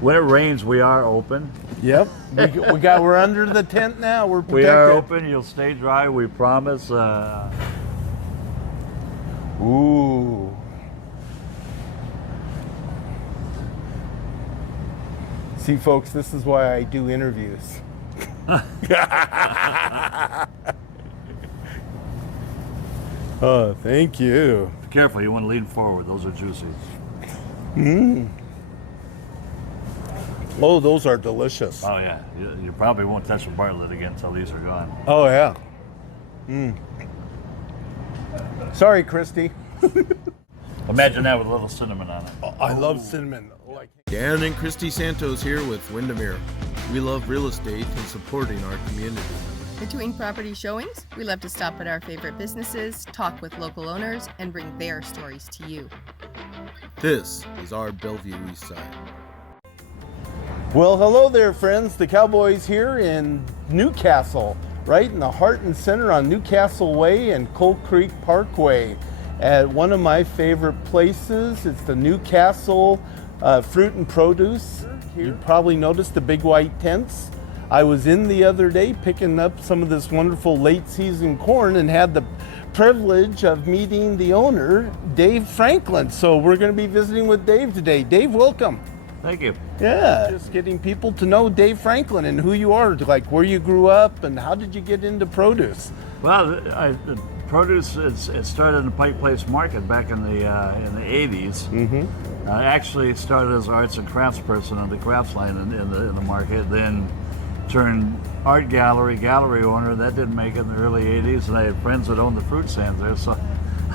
When it rains, we are open. Yep, we're under the tent now. We're protected. We are open. You'll stay dry. We promise. Ooh. See, folks, this is why I do interviews. Oh, thank you. Be careful. You want to lean forward. Those are juicy. Mmm. Oh, those are delicious. Oh yeah, you probably won't touch a Bartlett again until these are gone. Oh yeah. Mm. Sorry, Christy. Imagine that with a little cinnamon on it. Oh, I love cinnamon. Dan and Christy Santos here with Windermere. We love real estate and supporting our community. Between property showings, we love to stop at our favorite businesses, talk with local owners, and bring their stories to you. This is our Bellevue Eastside. Well, hello there, friends. The Cowboys here in Newcastle, right in the heart and center on Newcastle Way and Coal Creek Parkway. At one of my favorite places, it's the Newcastle Fruit and Produce. You probably noticed the big white tents. I was in the other day picking up some of this wonderful late season corn and had the privilege of meeting the owner, Dave Franklin. So we're going to be visiting with Dave today. Dave, welcome. Thank you. Yeah, just getting people to know Dave Franklin and who you are, like where you grew up and how did you get into produce? Well, the produce it started in the Pike Place Market back in the 80s. Mm-hmm. I actually started as an arts and crafts person on the crafts line in the market, then turned art gallery owner. That didn't make it in the early 80s, and I had friends that owned the fruit stands there, so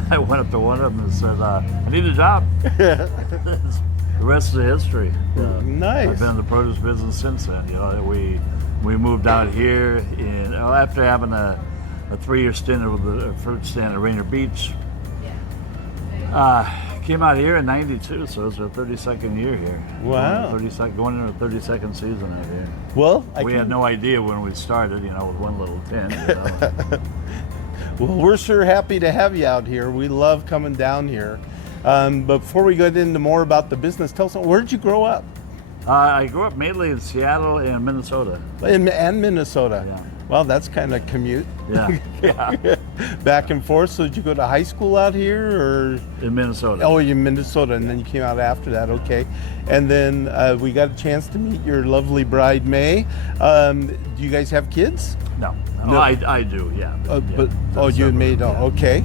I went up to one of them and said, I need a job. The rest is history. Nice. I've been in the produce business since then. You know, we moved out here after having a 3-year stint with the fruit stand at Rainier Beach. Came out here in '92, so it's our 32nd year here. Wow. Going into the 32nd season out here. Well, we had no idea when we started, with one little tent. You know. Well, we're sure happy to have you out here. We love coming down here. But before we get into more about the business, tell us, where did you grow up? I grew up mainly in Seattle and Minnesota. And Minnesota. Yeah. Well, that's kind of commute. Yeah. Yeah. Back and forth. So did you go to high school out here, or in Minnesota? Oh, you're in Minnesota, and then you came out after that. Okay. And then we got a chance to meet your lovely bride, May. Do you guys have kids? No. No. I do. Yeah. You and May don't. Yeah. Okay.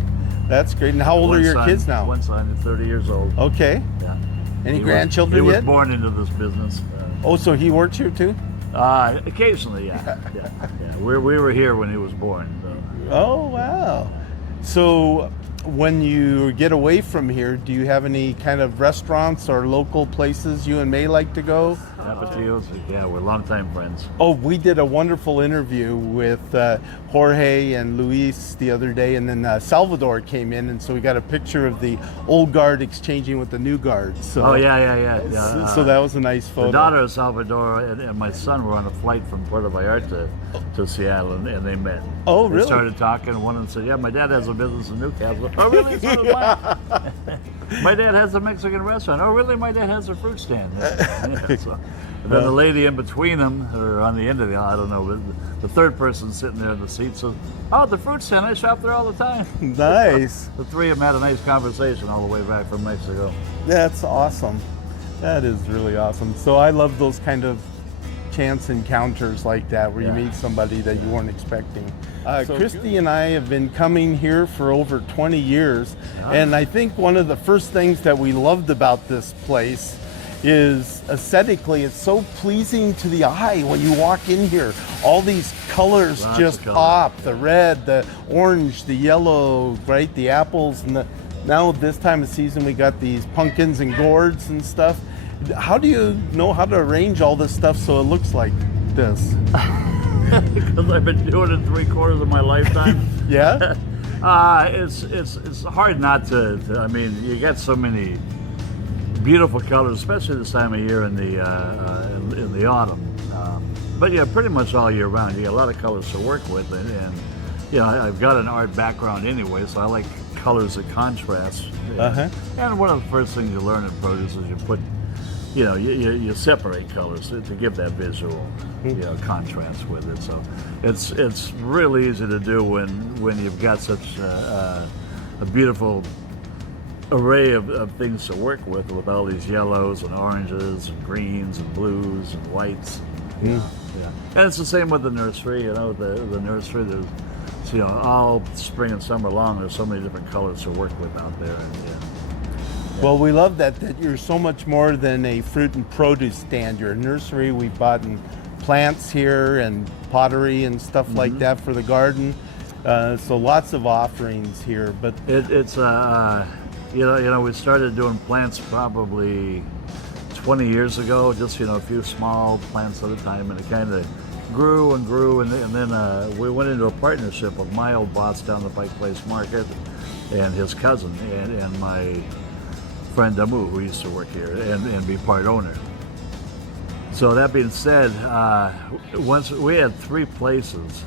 That's great. And how old are your kids now? One son is 30 years old. Okay. Yeah. Any grandchildren yet? He was born into this business. So he works here too? Occasionally, yeah. Yeah. We were here when he was born. So. Oh, wow. So when you get away from here, do you have any kind of restaurants or local places you and May like to go? Tapatios, yeah, we're longtime friends. Oh, we did a wonderful interview with Jorge and Luis the other day, and then Salvador came in, and so we got a picture of the old guard exchanging with the new guard. So, oh, yeah. So that was a nice photo. The daughter of Salvador and my son were on a flight from Puerto Vallarta to Seattle, and they met. Oh, really? They started talking, and one of them said, yeah, my dad has a business in Newcastle. Oh, really? So does mine. My dad has a Mexican restaurant. Oh, really? My dad has a fruit stand. Yeah, so. And then the lady in between them, or on the end of the aisle, I don't know, the third person sitting there in the seat says, oh, the fruit stand, I shop there all the time. Nice. The three of them had a nice conversation all the way back from Mexico. That's awesome. That is really awesome. So I love those kind of chance encounters like that, where you meet somebody that you weren't expecting. Christy and I have been coming here for over 20 years, and I think one of the first things that we loved about this place is aesthetically, it's so pleasing to the eye when you walk in here. All these colors just pop, the red, the orange, the yellow, right, the apples, and now this time of season we got these pumpkins and gourds and stuff. How do you know how to arrange all this stuff so it looks like this? Because I've been doing it 3/4 of my lifetime. Yeah? It's hard not to. I mean, you get so many beautiful colors, especially this time of year in the autumn. But yeah, pretty much all year round. You got a lot of colors to work with, and I've got an art background anyway, so I like colors that contrast. And one of the first things you learn in produce is you put you separate colors to give that visual, contrast with it. So it's really easy to do when you've got such a beautiful array of things to work with all these yellows and oranges and greens and blues and whites. Yeah. And it's the same with the nursery. The nursery, there's all spring and summer long, there's so many different colors to work with out there. Well, we love that you're so much more than a fruit and produce stand. You're a nursery. We've bought plants here and pottery and stuff like that for the garden. So lots of offerings here. But it's we started doing plants probably 20 years ago, just a few small plants at a time, and it kind of grew and grew, and then we went into a partnership with my old boss down the Pike Place Market and his cousin and my friend Damu, who used to work here and be part owner. So that being said, once we had 3 places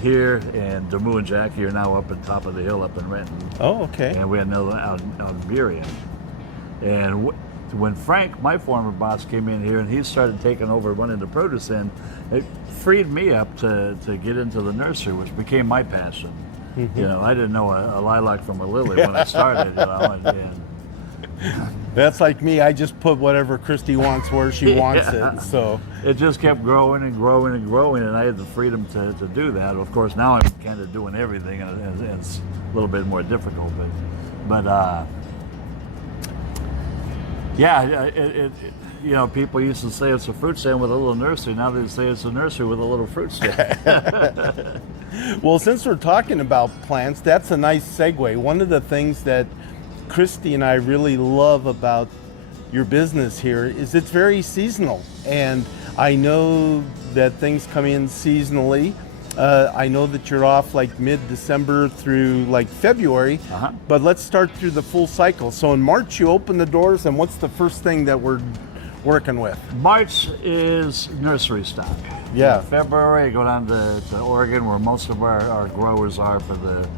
here, and Damu and Jackie are now up at top of the hill up in Renton. Oh, okay. And we had another out in Burien. And when Frank, my former boss, came in here and he started taking over running the produce end, it freed me up to get into the nursery, which became my passion. I didn't know a lilac from a lily when I started. And that's like me. I just put whatever Christy wants where she wants it. So it just kept growing and growing and growing, and I had the freedom to do that. Of course, now I'm kind of doing everything, and it's a little bit more difficult. But people used to say it's a fruit stand with a little nursery. Now they say it's a nursery with a little fruit stand. Well, since we're talking about plants, that's a nice segue. One of the things that Christy and I really love about your business here is it's very seasonal. And I know that things come in seasonally. I know that you're off like mid-December through like February, but let's start through the full cycle. So in March you open the doors, and what's the first thing that we're working with? March is nursery stock. Yeah. In February I go down to Oregon, where most of our growers are for the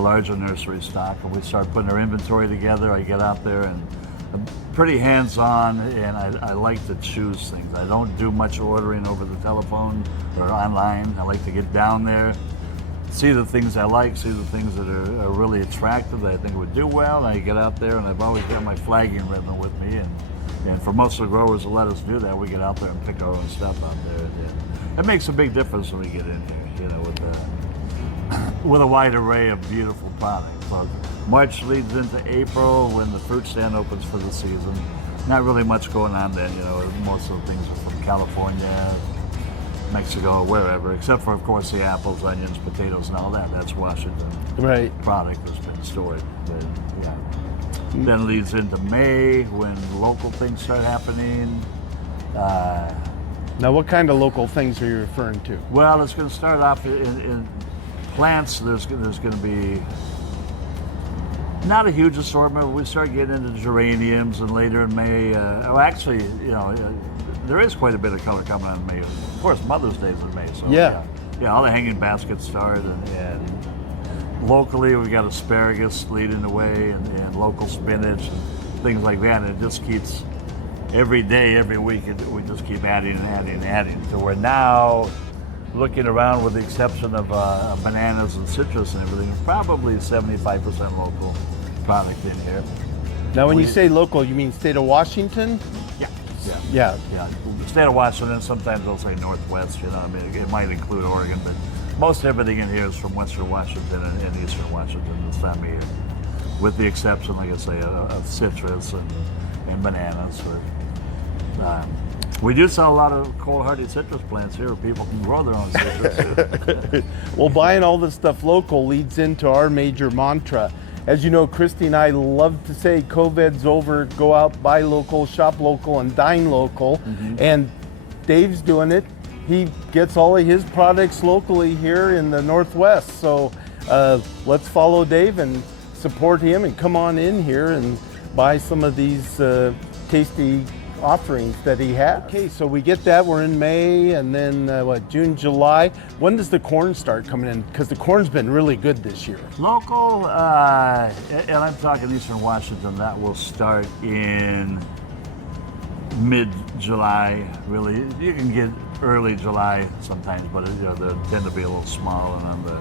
larger nursery stock, and we start putting our inventory together. I get out there and I'm pretty hands-on, and I like to choose things. I don't do much ordering over the telephone or online. I like to get down there, see the things I like, see the things that are really attractive that I think would do well, and I get out there, and I've always got my flagging ribbon with me, and for most of the growers that let us do that, we get out there and pick our own stuff out there. And it makes a big difference when we get in here, with a wide array of beautiful products. So March leads into April, when the fruit stand opens for the season. Not really much going on then, most of the things are from California, Mexico, wherever, except for, of course, the apples, onions, potatoes, and all that. That's Washington product that's been stored. But, Then it leads into May, when local things start happening. Now, what kind of local things are you referring to? Well, it's going to start off in plants. There's going to be not a huge assortment. We start getting into geraniums, and later in May, there is quite a bit of color coming on in May. Of course, Mother's Day is in May, so all the hanging baskets start, and locally we've got asparagus leading the way, and local spinach and things like that. And it just keeps every day, every week, we just keep adding and adding and adding. So we're now looking around, with the exception of bananas and citrus and everything, probably 75% local product in here. Now, when you say local, you mean state of Washington? Yeah. State of Washington, sometimes they'll say Northwest, it might include Oregon, but most everything in here is from Western Washington and Eastern Washington this time of year, with the exception, like I say, of citrus and bananas. We do sell a lot of cold-hardy citrus plants here, where people can grow their own citrus. Well, buying all this stuff local leads into our major mantra. As you know, Christy and I love to say COVID's over, go out, buy local, shop local, and dine local. And Dave's doing it. He gets all of his products locally here in the Northwest. So let's follow Dave and support him, and come on in here and buy some of these tasty offerings that he has. Okay, so we get that. We're in May, and then June, July. When does the corn start coming in? Because the corn's been really good this year. Local, and I'm talking Eastern Washington, that will start in mid-July, really. You can get early July sometimes, but they tend to be a little small and on the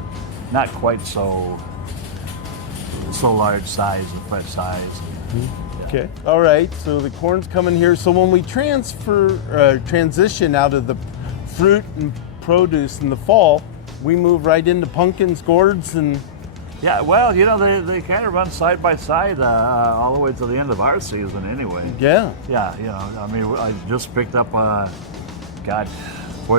not quite so large size and fresh size. Okay. All right. So the corn's coming here. So when we transition out of the fruit and produce in the fall, we move right into pumpkins, gourds, and yeah. Well, they kind of run side by side all the way to the end of our season, anyway. yeah. Yeah. I mean, I just picked up 4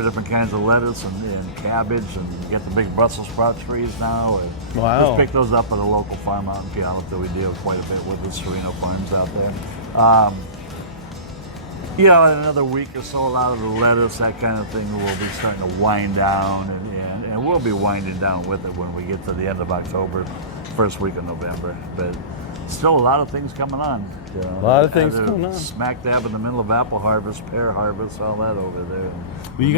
different kinds of lettuce and cabbage, and get the big Brussels sprout trees now. And Wow. just picked those up at a local farm out in Puyallup that we deal quite a bit with the Sereno farms out there. In another week or so, a lot of the lettuce, that kind of thing, will be starting to wind down, and we'll be winding down with it when we get to the end of October, first week of November. But still a lot of things coming on. A lot of things Kind of going on. Smack dab in the middle of apple harvest, pear harvest, all that over there. Well, you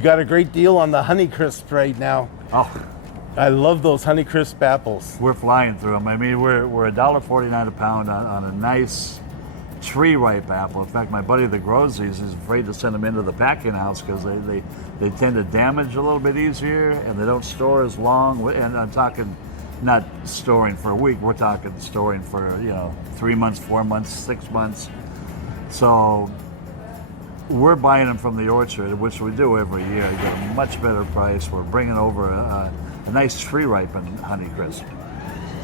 got a great deal on the Honeycrisp right now. Oh, I love those Honeycrisp apples. we're flying through them. I mean, we're $1.49 a pound on a nice tree ripe apple. In fact, my buddy that grows these is afraid to send them into the packing house because they tend to damage a little bit easier, and they don't store as long. And I'm talking not storing for a week, we're talking storing for 3 months, 4 months, 6 months. So we're buying them from the orchard, which we do every year. You get a much better price. We're bringing over a nice tree ripened Honeycrisp.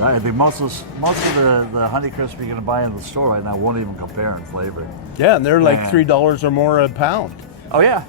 I think most of the Honeycrisp you're going to buy in the store right now won't even compare in flavor. Yeah, and they're like Man. $3 or more a pound. Oh yeah.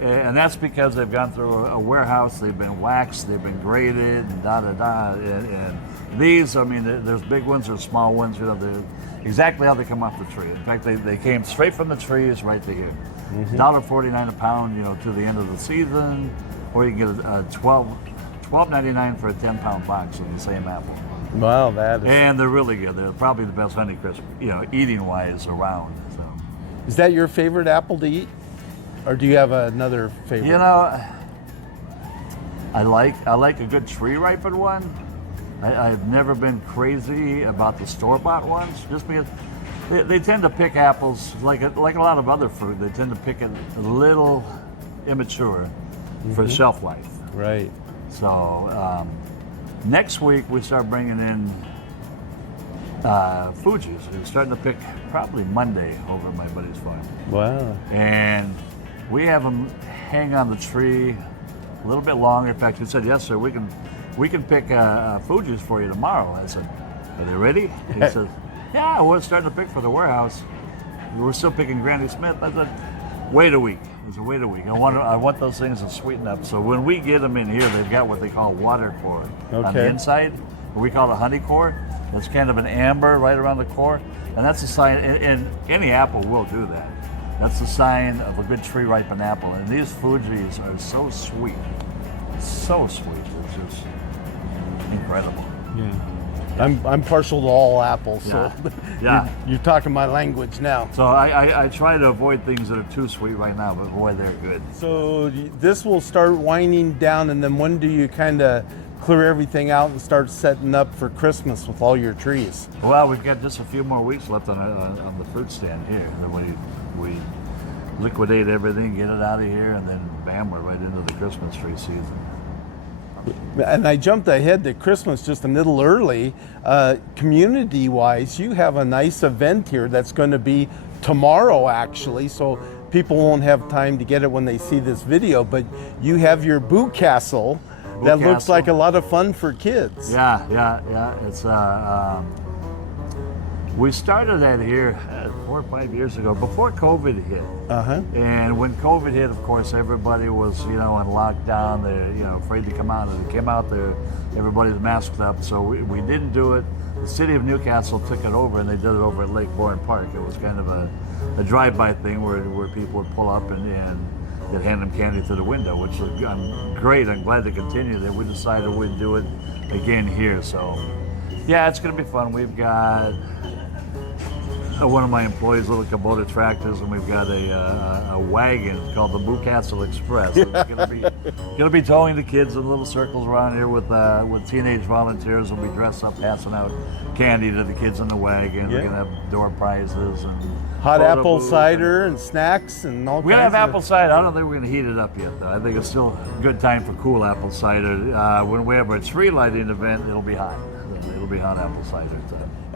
And that's because they've gone through a warehouse, they've been waxed, they've been graded, and And these, I mean, there's big ones, there's small ones, they're exactly how they come off the tree. In fact, they came straight from the trees right to here. $1.49 a pound, to the end of the season, or you can get a $12.99 for a 10-pound box of the same apple. Wow, that is. And they're really good. They're probably the best Honeycrisp, eating-wise around. So. Is that your favorite apple to eat? Or do you have another favorite? I like a good tree ripened one. I've never been crazy about the store-bought ones, just because they tend to pick apples like a lot of other fruit. They tend to pick it a little immature for shelf life. Right. So next week we start bringing in Fuji's. We're starting to pick probably Monday over at my buddy's farm. Wow. And we have them hang on the tree a little bit longer. In fact, he said, "Yes, sir. We can pick Fuji's for you tomorrow." I said, "Are they ready?" He says, "Yeah, we're starting to pick for the warehouse. We're still picking Granny Smith." I said, "Wait a week." He said, "Wait a week. I want those things to sweeten up." So when we get them in here, they've got what they call water core on the inside. We call it honey core. It's kind of an amber right around the core, and that's a sign. And any apple will do that. That's a sign of a good tree ripened apple. And these Fuji's are so sweet. So sweet. It's just incredible. Yeah. I'm partial to all apples, so Yeah. you're talking my language now. So I try to avoid things that are too sweet right now, but boy, they're good. So this will start winding down, and then when do you kind of clear everything out and start setting up for Christmas with all your trees? Well, we've got just a few more weeks left on the fruit stand here. And then we liquidate everything, get it out of here, and then bam, we're right into the Christmas tree season. And I jumped ahead to Christmas just a little early. Community-wise, you have a nice event here that's going to be tomorrow, actually, so people won't have time to get it when they see this video, but you have your Boocastle that looks like a lot of fun for kids. Yeah. It's we started that here 4 or 5 years ago, before COVID hit. And when COVID hit, of course, everybody was, on lockdown. They're, afraid to come out. And they came out there, everybody's masked up. So we didn't do it. The city of Newcastle took it over, and they did it over at Lake Bourne Park. It was kind of a drive-by thing where people would pull up and they'd hand them candy to the window, which was great. I'm glad to continue that. We decided we'd do it again here. So, yeah, it's going to be fun. We've got one of my employees' little Kubota tractors, and we've got a wagon called the Boocastle Express. It's gonna be towing the kids in little circles around here with teenage volunteers, and we dress up, passing out candy to the kids in the wagon. Yeah. We're gonna have door prizes and Hot photo apple booth cider and snacks and all We're gonna have kinds apple cider. I don't think we're gonna heat it up yet, though. I think it's still a good time for cool apple cider. When we have a tree lighting event, it'll be hot. It'll be hot apple cider.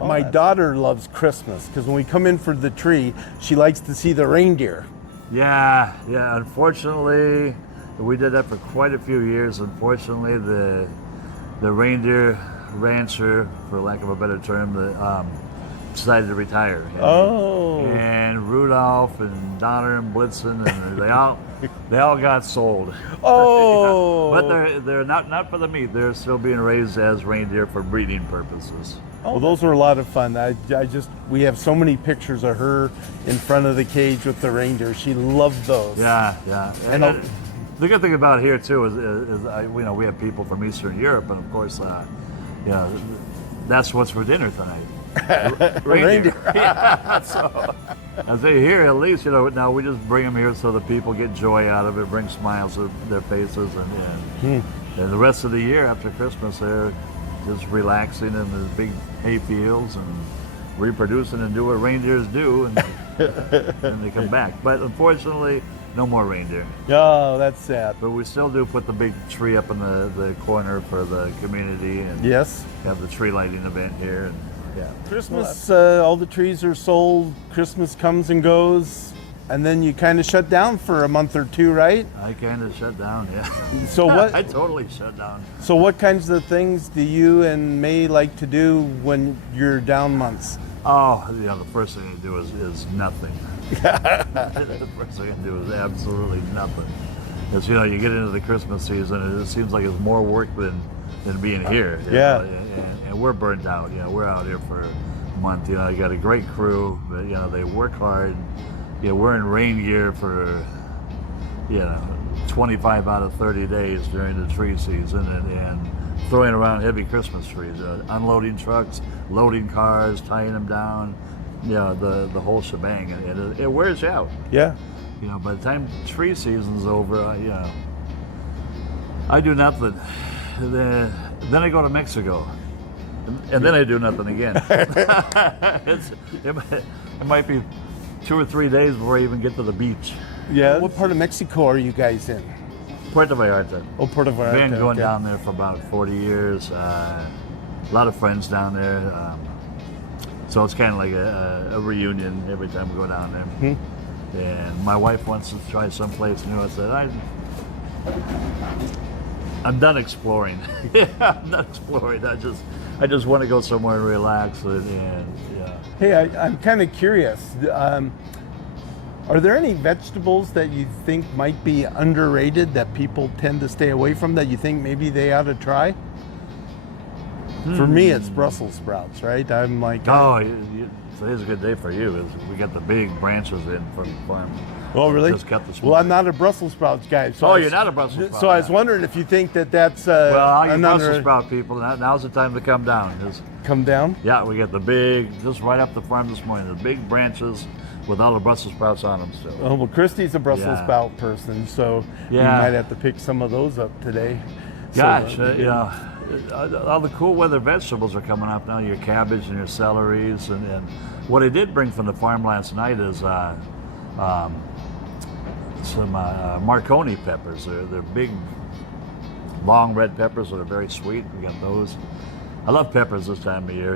My daughter loves Christmas because when we come in for the tree, she likes to see the reindeer. Yeah. Unfortunately, we did that for quite a few years. Unfortunately, the reindeer rancher, for lack of a better term, decided to retire. And Rudolph and Donner and Blitzen, and they all got sold. Oh. But they're not for the meat. They're still being raised as reindeer for breeding purposes. Well, those were a lot of fun. We have so many pictures of her in front of the cage with the reindeer. She loved those. Yeah. And the good thing about here too is we have people from Eastern Europe, and of course, that's what's for dinner tonight. Reindeer. Yeah, so I say here at least, now we just bring them here so the people get joy out of it, bring smiles to their faces, and the rest of the year after Christmas, they're just relaxing in the big hay fields and reproducing and do what reindeers do, and they come back. But unfortunately, no more reindeer. Oh, that's sad. But we still do put the big tree up in the corner for the community, and Yes. have the tree lighting event here. And Christmas, all the trees are sold. Christmas comes and goes, and then you kind of shut down for a month or two, right? I kind of shut down, yeah. So what? I totally shut down. So what kinds of things do you and May like to do when you're down months? Oh, the first thing I do is nothing. The first thing I do is absolutely nothing. Because you get into the Christmas season, and it seems like it's more work than being here. Yeah. And we're burnt out. We're out here for a month. I got a great crew, but they work hard. We're in rain gear for 25 out of 30 days during the tree season, and throwing around heavy Christmas trees, unloading trucks, loading cars, tying them down, the whole shebang, and it wears you out. Yeah. By the time tree season's over, I do nothing. Then I go to Mexico, and then I do nothing again. It might be 2 or 3 days before I even get to the beach. Yeah. What part of Mexico are you guys in? Puerto Vallarta. Oh, Puerto Vallarta. Been going okay. down there for about 40 years. A lot of friends down there. So it's kind of like a reunion every time we go down there. And my wife wants to try someplace new. I said, I'm done exploring. I'm done exploring. I just want to go somewhere and relax. Hey, I'm kind of curious. Are there any vegetables that you think might be underrated that people tend to stay away from that you think maybe they ought to try? For me, it's Brussels sprouts, right? I'm like, today's a good day for you. We got the big branches in from the farm. Oh, really? Just cut the small. Well, I'm not a Brussels sprouts guy. So you're not a Brussels sprout. So I was wondering if you think that's well, all you Brussels sprout people, now's the time to come down. Come down? Yeah, we got the big, just right up the farm this morning, the big branches with all the Brussels sprouts on them still. Oh, well, Christy's a Brussels sprout person, so you might have to pick some of those up today. Gosh, all the cool weather vegetables are coming up now, your cabbage and your celeries. And what I did bring from the farm last night is some Marconi peppers. They're big, long red peppers that are very sweet. We got those. I love peppers this time of year,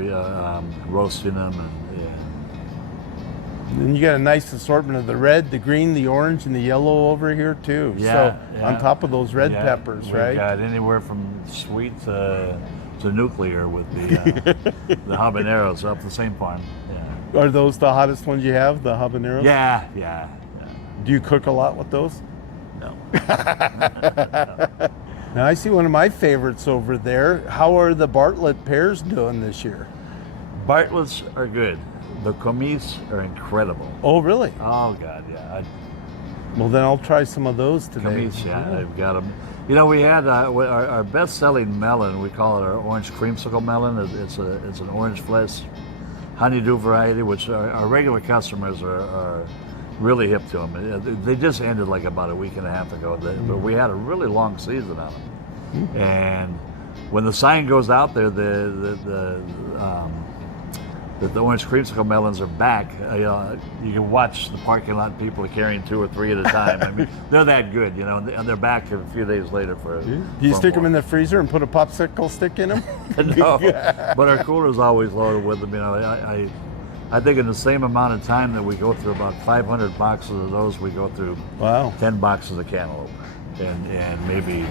roasting them. And you got a nice assortment of the red, the green, the orange, and the yellow over here too. On top of those red peppers, right? We got anywhere from sweet to nuclear with the the habaneros up the same farm. Yeah. Are those the hottest ones you have, the habaneros? Yeah. Do you cook a lot with those? No. Now I see one of my favorites over there. How are the Bartlett pears doing this year? Bartlett's are good. The Comice are incredible. Oh, really? Oh, God, yeah. Well, then I'll try some of those today. Comice, I've got them. We had our best-selling melon. We call it our orange creamsicle melon. It's an orange flesh honeydew variety, which our regular customers are really hip to them. They just ended like about a week and a half ago, but we had a really long season on them. And when the sign goes out there, the orange creamsicle melons are back. You can watch the parking lot. People are carrying 2 or 3 at a time. I mean, they're that good, you know. And they're back a few days later for. Do you stick them in the freezer and put a popsicle stick in them? No, but our cooler's always loaded with them. You know, I think in the same amount of time that we go through about 500 boxes of those, we go through 10 boxes of cantaloupe, and maybe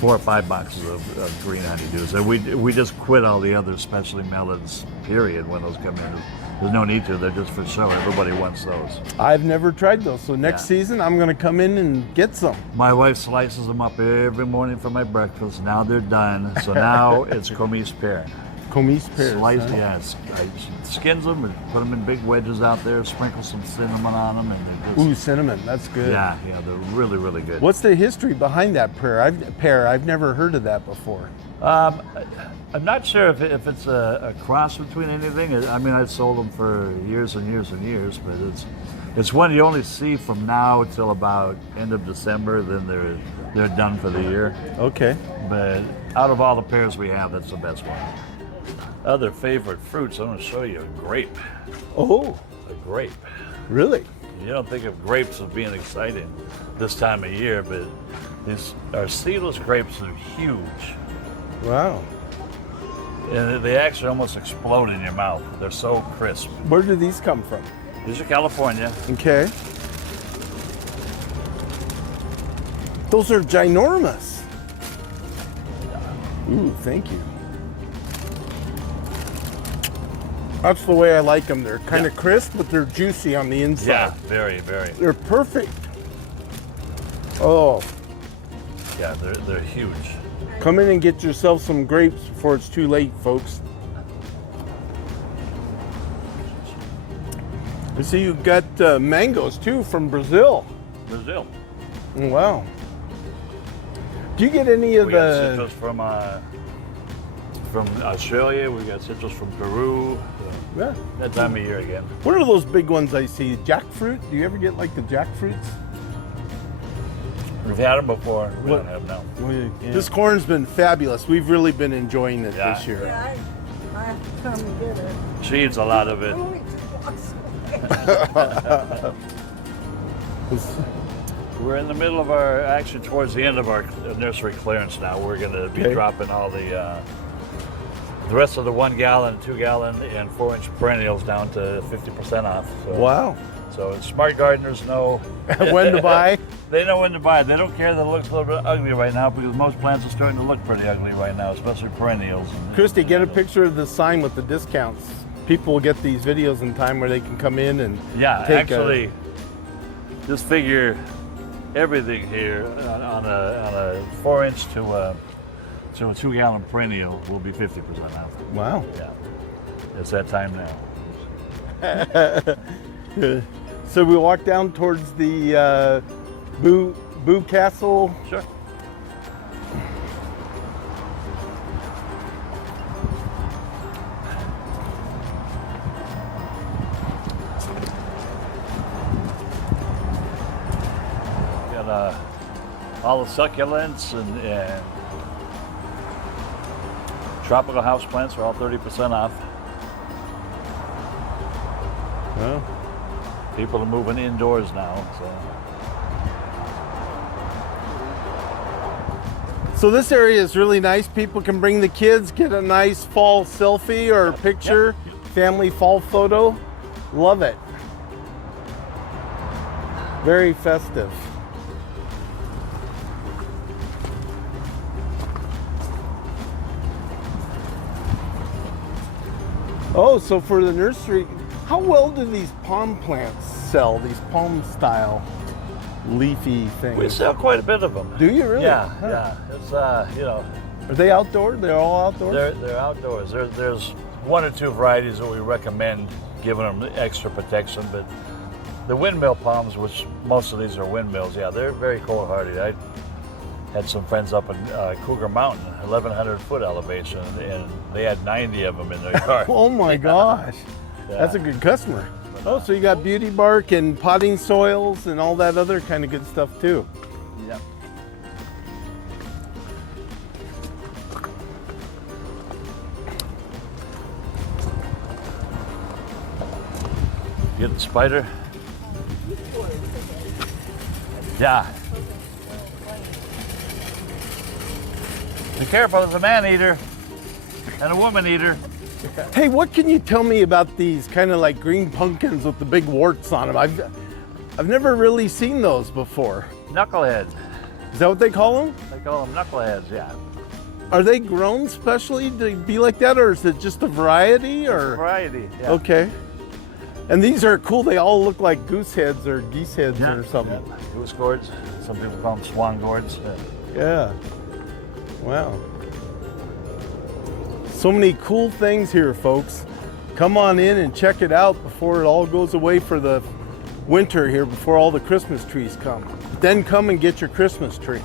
4 or 5 boxes of green honeydews. And we just quit all the other specialty melons, period, when those come in. There's no need to. They're just for show. Everybody wants those. I've never tried those. So next season, I'm going to come in and get some. My wife slices them up every morning for my breakfast. Now they're done. So now it's Comice pear. Comice pears. Slice, I skins them and put them in big wedges out there, sprinkle some cinnamon on them, and they're just... Ooh, cinnamon. That's good. Yeah, they're really, really good. What's the history behind that pear? I've never heard of that before. I'm not sure if it's a cross between anything. I mean, I've sold them for years and years and years, but it's one you only see from now till about end of December. Then they're done for the year. Okay. But out of all the pears we have, that's the best one. Other favorite fruits, I'm going to show you a grape. Oh. A grape. Really? You don't think of grapes as being exciting this time of year, but our seedless grapes are huge. Wow. And they actually almost explode in your mouth. They're so crisp. Where do these come from? These are California. Okay. Those are ginormous. Ooh, thank you. That's the way I like them. They're kind of crisp, but they're juicy on the inside. Yeah, very, very. They're perfect. Oh. Yeah, they're huge. Come in and get yourself some grapes before it's too late, folks. I see you got mangoes too from Brazil. Brazil. Wow. Do you get any of We got citrus from Australia. We got citrus from Peru. Yeah. That time of year again. What are those big ones I see? Jackfruit? Do you ever get like the jackfruits? We've had them before. We don't have them now. Yeah. This corn's been fabulous. We've really been enjoying it this year. Yeah, I have to come and get it. She eats a lot of it. Only 2 blocks away. We're in the middle of actually towards the end of our nursery clearance now. We're going to be dropping all the rest of the 1 gallon, 2 gallon, and 4-inch perennials down to 50% off. So, Wow. So smart gardeners know When to buy? They know when to buy. They don't care that it looks a little bit ugly right now because most plants are starting to look pretty ugly right now, especially perennials. Christy, get a picture of the sign with the discounts. People will get these videos in time where they can come in and actually, just figure everything here on a 4-inch to a 2 gallon perennial will be 50% off. Wow. Yeah, it's that time now. So we walk down towards the Boocastle. Sure. Got all the succulents and tropical house plants are all 30% off. Well, people are moving indoors now, so this area is really nice. People can bring the kids, get a nice fall selfie or picture, family fall photo. Love it. Very festive. Oh, so for the nursery, how well do these palm plants sell, these palm style leafy things? we sell quite a bit of them. Do you really? Yeah, Huh. yeah. It's Are they outdoor? They're all outdoors? they're outdoors. There's 1 or 2 varieties that we recommend giving them extra protection, but the windmill palms, which most of these are windmills, they're very cold hardy. Had some friends up in Cougar Mountain, 1,100 foot elevation, and they had 90 of them in their yard. Oh my gosh, that's a good customer. Oh, so you got beauty bark and potting soils and all that other kind of good stuff too. Yep. Get the spider? Yeah. Be careful, there's a man eater and a woman eater. Hey, what can you tell me about these kind of like green pumpkins with the big warts on them? I've never really seen those before. Knuckleheads. Is that what they call them? They call them knuckleheads, yeah. Are they grown specially to be like that, or is it just a variety? Or Variety, yeah. okay. And these are cool. They all look like goose heads or geese heads or something. Yeah. Goose gourds. Some people call them swan gourds. Yeah. Wow. So many cool things here, folks. Come on in and check it out before it all goes away for the winter here, before all the Christmas trees come. Then come and get your Christmas tree.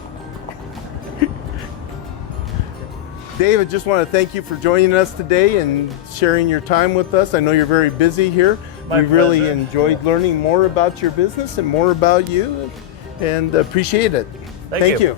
Dave, I just want to thank you for joining us today and sharing your time with us. I know you're very busy here. My We really pleasure. enjoyed learning more about your business and more about you, and appreciate it. Thank you. you.